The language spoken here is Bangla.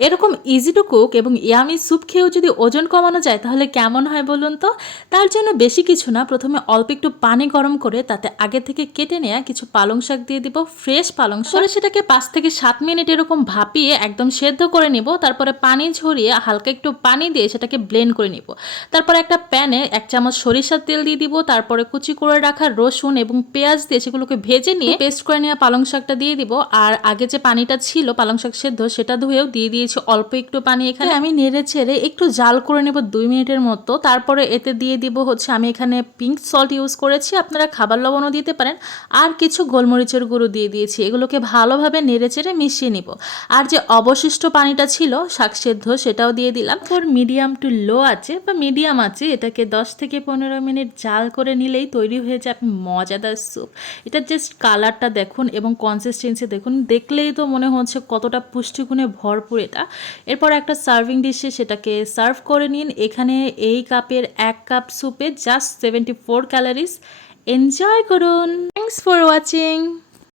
এরকম ইজি টু কুক এবং ইয়ামি স্যুপ খেয়েও যদি ওজন কমানো যায় তাহলে কেমন হয় বলুন তো। তার জন্য বেশি কিছু না, প্রথমে অল্প একটু পানি গরম করে তাতে আগে থেকে কেটে নেওয়া কিছু পালং শাক দিয়ে দিব, ফ্রেশ পালং শাক। সেটাকে 5 থেকে 7 মিনিট এরকম ভাপিয়ে একদম সেদ্ধ করে নিব। তারপরে পানি ঝরিয়ে হালকা একটু পানি দিয়ে সেটাকে ব্লেন্ড করে নিব। তারপরে একটা প্যানে 1 চামচ সরিষার তেল দিয়ে দিব, তারপরে কুচি করে রাখা রসুন এবং পেঁয়াজ দিয়ে সেগুলোকে ভেজে নিয়ে পেস্ট করে নেওয়া পালং শাকটা দিয়ে দিব। আর আগে যে পানিটা ছিল পালং শাক সেদ্ধ সেটা ধুয়েও দিয়ে দিয়েছি অল্প একটু পানি। এখানে আমি নেড়ে ছেড়ে একটু জাল করে নেব 2 মিনিটের মতো। তারপরে এতে দিয়ে দিব হচ্ছে আমি এখানে পিঙ্ক সল্ট ইউজ করেছি, আপনারা খাবার লবণও দিতে পারেন, আর কিছু গোলমরিচের গুঁড়ো দিয়ে দিয়েছি। এগুলোকে ভালোভাবে নেড়ে চেড়ে মিশিয়ে নিব। আর যে অবশিষ্ট পানিটা ছিল শাক সেদ্ধ সেটাও দিয়ে দিলাম। ফর মিডিয়াম টু লো আছে বা মিডিয়াম আছে এটাকে 10 থেকে 15 মিনিট জাল করে নিলেই তৈরি হয়ে যাবে মজাদার স্যুপ। এটা জাস্ট কালারটা দেখুন এবং কনসিস্টেন্সি দেখুন, দেখলেই তো মনে হচ্ছে কতটা পুষ্টিগুণে ভরপুর এটা। এরপর একটা সার্ভিং ডিশে সেটাকে সার্ভ করে নিন। এখানে এই কাপের 1 কাপ স্যুপে জাস্ট 74 ক্যালোরিজ। এনজয় করুন। Thanks for watching.